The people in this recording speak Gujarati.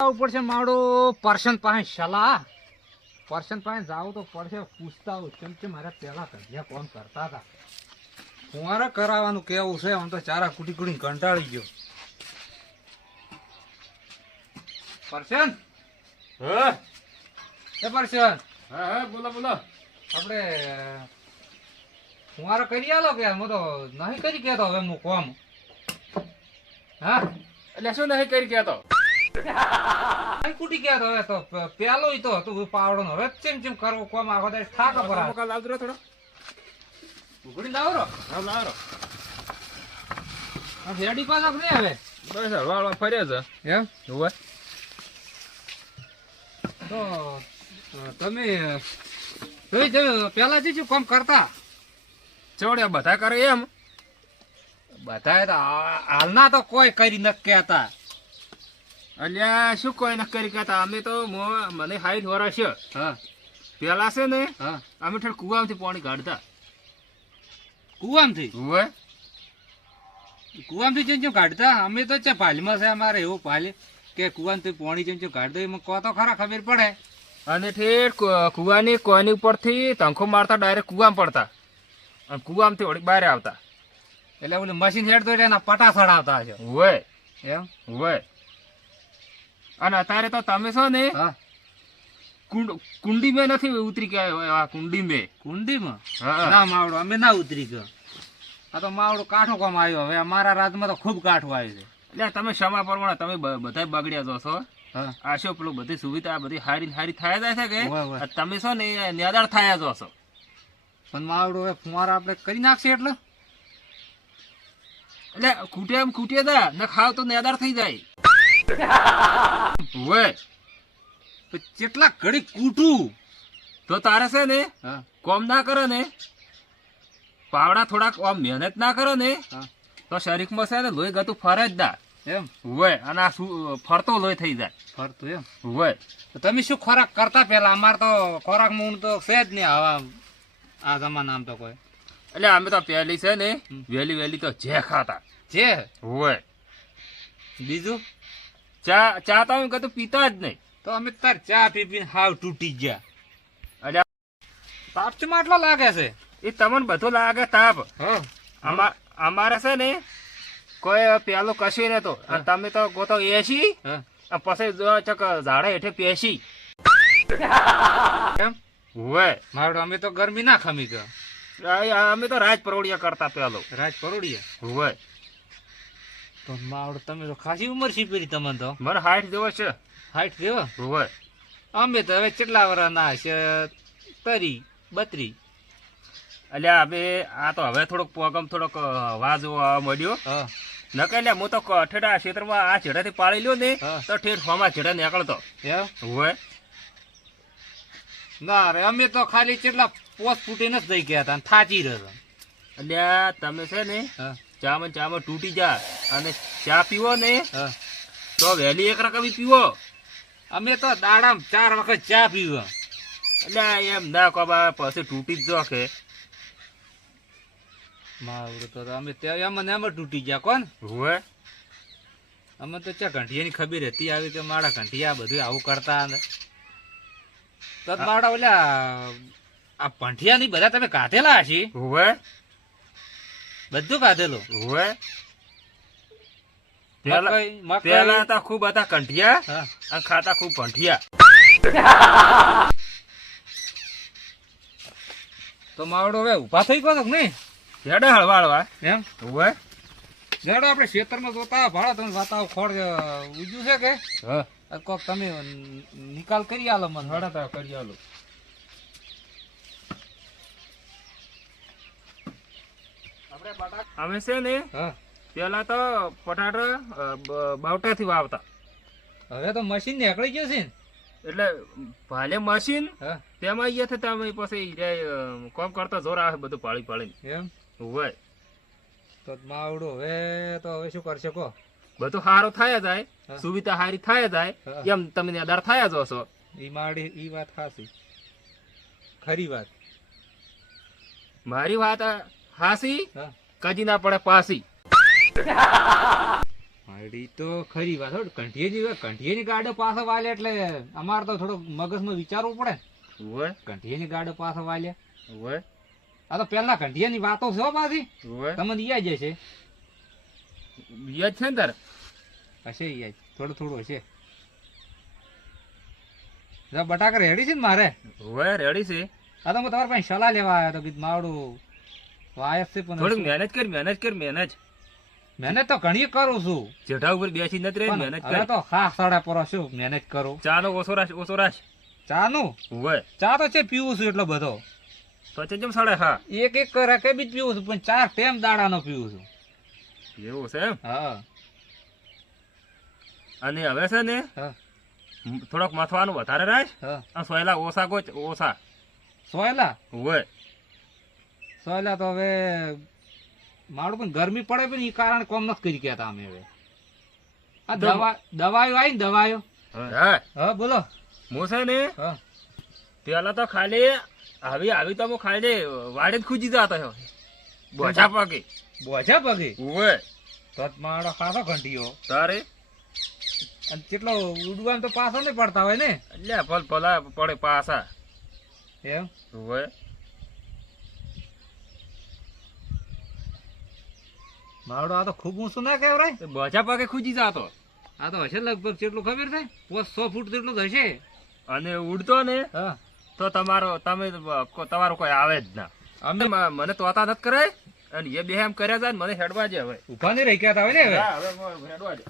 જવું છે મારો પર્સન પાસે સલાહ પર્સન પાસે જાવું તો પડશે પૂછતા આવું કેમ કે મારા પહેલા ધંધ્યા કોણ કરતા હતા. મારે કરાવવાનું કેવું છે? આમ તો ચારા કુટી કુટી કંટાળી ગયો. પર્સન? હા? એ પર્સન. હા હા બોલો બોલો. આપણે ફુવારો કરી આલો કે? હું તો નહીં કરી કહેતો હવે હું કોમ. હા? એટલે શું નહીં કરી કહેતો? કુટી ગયા તો હવે તો પેલો તો હતું પાવડો હવે ચેમ ચેમ કરવો કોમ આખો દાડો થાક પર લાવજો થોડો. ઉઘડી લાવરો હા લાવો રેડી પાછા નહીં આવે? બસ વાળવા ફર્યા છે. એમ? હોવે તો તમે તોય તમે પેલા જે શું કામ કરતા? ચોડ્યા બધા કરે એમ. બધા હાલના તો કોઈ કરી નથી કહેતા. અલ્યા શું કોઈ ન કરી કહેતા અમે તો મો- મને હાઈટ વર્ષ છે. હા. પેલા છે ને હા. અમે ઠેર કુવામાંથી પાણી કાઢતા. કુવામથી? હોવે. કુવામથી ચેમ જેમ કાઢતા અમે તો ચા પાલીમાં છે અમારે એવું પાલી કે કુવામથી પાણી જેમ ચેમ કાઢતો એમાં કહો તો ખરા ખબર પડે. અને ઠેર કુવાની કોઈની ઉપરથી તંખો મારતા ડાયરેક્ટ કુવામાં પડતા. અને કુવામાંથી વળી બહાર આવતા. એટલે ઓલું મશીન હેડતો એટલે એના પટા સડાવતા છે હોય એમ? હોવે. અને અત્યારે તો તમે છો ને કુંડી મેં નથી ઉતરી ગયા કુંડી મેં કુંડી માં ના માવડો અમે ના ઉતરી ગયો. આ તો માવડો કાઠો કોમ આવ્યો. હવે અમારા રાજમાં તો ખૂબ કાઠો આવ્યો છે. એટલે તમે ક્ષમા પ્રમાણે તમે બધા બગડ્યા જો છો. આ શું પેલું બધી સુવિધા બધી હારી હારી થાય જાય છે કે? તમે છો ને નેદાળ થયા જો છો. પણ માવડો હવે ફુવારા આપણે કરી નાખશે એટલે? એટલે ખૂટે એમ ખૂટે દા ને ખાવ તો નેદાળ થઈ જાય. તો કેટલા ઘડી કૂટું તો તારે છે ને કોમ ના કરે ને પાવડા થોડાક આમ મહેનત ના કરે ને તો શરીરમાં છે ને લોહી ગતું ફરે જ ના. એમ? હોય અને આ શું ફરતો લોહી થઈ જાય. ફરતો એમ? હોય તો તમે શું ખોરાક કરતા પેલા અમારે તો ખોરાક મૂળ તો છે જ નહીં આવા આ જમાના આમ તો કોઈ. એટલે અમે તો પહેલી છે ને વહેલી વહેલી તો જે ખાતા. જે? હોય બીજું? ચા ચા તો એમ પીતા જ નહીં. તો અમે તાર ચા પી પીને હાવ તૂટી ગયા. અરે તાપ ચમ આટલો લાગે છે? એ તમને બધું લાગે તાપ. હા. અમારે છે ને કોઈ પેલો કશું નતો. તમે તો ગોતો એસી પછી ચક ઝાડે હેઠે પેસી. એમ? હોય મારું અમે તો ગરમી ના ખમી ગયો. અમે તો રાજ પરોડિયા કરતા પેલો. રાજ પરોડિયા હોય તો માવડ તમે તો ખાસી ઉંમર છે પેલી તમને તો? મને હાઈટ જેવો છે. હાઈટ દેવો હોય. અમે તો હવે કેટલા વર્ષના છે? તરી બત્રી. એટલે હવે આ તો હવે થોડોક પગમ થોડોક વાજો મળ્યો. હા. નકે લે હું તો કઠેડા ક્ષેત્રમાં આ છેડાથી પાળી લ્યો ને. તો ઠેઠ ફોમાં છેડા નીકળતો. હોય. ના રે અમે તો ખાલી કેટલા પોસ ફૂટીને જ દઈ ગયા હતા થાચી રહ્યો એટલે તમે છે ને ચામન ચામન તૂટી જા. અને ચા પીવો ને? તો વહેલી એક રકમ પીવો? અમે તો દાડામાં ચાર વખત ચા પીવો એટલે એમ ના કોબા પછી તૂટી જ જો કે માવડું તો અમે ત્યાં એમ ને એમ તૂટી ગયા કોણ? હોય અમે તો ચા ઘંટિયાની ખબર હતી આવી કે મારા ઘંટિયા બધું આવું કરતા ને તો મારા ઓલા આ ભંઠિયા ની બધા તમે કાઢેલા હશી? હોય બધું કાઢેલું? હોય પેલા હતા ખૂબ હતા કંઠિયા અને ખાતા ખૂબ કંઠિયા તો માવડો હવે ઊભા થઈ ગયો નહીં? હેડે હળવાળવા એમ? હવે? જડો આપણે ખેતરમાં જોતા ભાડા તમે વાતા ખોડ ઉજ્યું છે કે? હા. કોક તમે નિકાલ કરી આલો મને તા કરી આલો. અમે છે ને હા. પેલા તો પટાટા બાવટાથી વાવતા. હવે તો મશીન નીકળી ગયું છે એટલે ભાલે મશીન તેમાં અહીંયા થતા અમે પછી કામ કરતા જોર આવે બધું પાળી પાળી એમ? હોય તો માવડો. હવે તો હવે શું કરશે કો બધું સારું થાય જાય સુવિધા સારી થાય જાય એમ તમે અદાર થયા જ છો ઈ માડી ઈ વાત હાસી. ખરી વાત. મારી વાત હાસી કજી ના પડે પાસી. અડી તો ખરી વાત હો કંઠીએની કંઠીએની ગાડો પાસે વાલે એટલે અમારે તો થોડો મગજમાં વિચારવું પડે. કંઠીએ કંઠીએની ગાડો પાસે વાલે આ તો પેલા કંઠીયાની વાતો છે પાછી. તમને યાદ જશે યાદ છે ને તારે? હશે યાદ થોડું થોડું હશે. બટાકા રેડી છે ને મારે? હોય રેડી છે. આ તો હું તમારા પાસે સલાહ લેવા આવ્યો તો માવડું વાયસ છે પણ થોડીક શું? મહેનત કર મહેનત કર મહેનત. મહેનત તો ઘણી કરું છું. જેઠા ઉપર બેસી નથી રહી મહેનત હવે તો હા સાડા પર છું મહેનત કરું? ચાનો ઓછો રાશ ઓછો રાશ. ચા નું હોય ચા તો છે પીવું છું એટલો બધો. તો છે જેમ સાડા હા. એક એક રકે બી પીવું છું પણ ચાર ટેમ દાડાનો પીવું છું. એવું છે એમ? હા. અને હવે છે ને થોડોક મથવાનું વધારે રાખ અને સોયલા ઓછા ગોચ ઓછા. સોયલા? હોય સોયલા તો હવે મારું પણ ગરમી પડે પણ એ કારણે કોમ નથી કરી ગયા અમે હવે. આ દવા દવાયો આવી ને દવાયો. હા. હા. બોલો. હું છે ને હા. પેલા તો ખાલી આવી આવી તો હું ખાલી વાડે જ ખૂજી જતા હો બોજા પગે. બોજા પગે? ઓવે તો મારો ખાસો ઘંટીયો. તારે? અને કેટલો ઉડવાનું તો પાછો નહીં પડતા હોય ને? એટલે ભલ ભલા પડે પાસા એમ? ઓવે માવડો આ તો ખૂબ ઊંચું ના કહેવાય બચા પાકે ખૂજી જતો. આ તો હશે લગભગ જેટલું ખબર છે? પોસ સો ફૂટ જેટલું જ હશે. અને ઉડતો ને હા. તો તમારો તમે તમારો કોઈ આવે જ ના. અમને મને તોતા નથી કરાય અને એ બે એમ કર્યા જાય મને હેડવા જ હવે. ઊભા નહીં રહી ગયા હતા હવે? ને હવે હેડવા દે.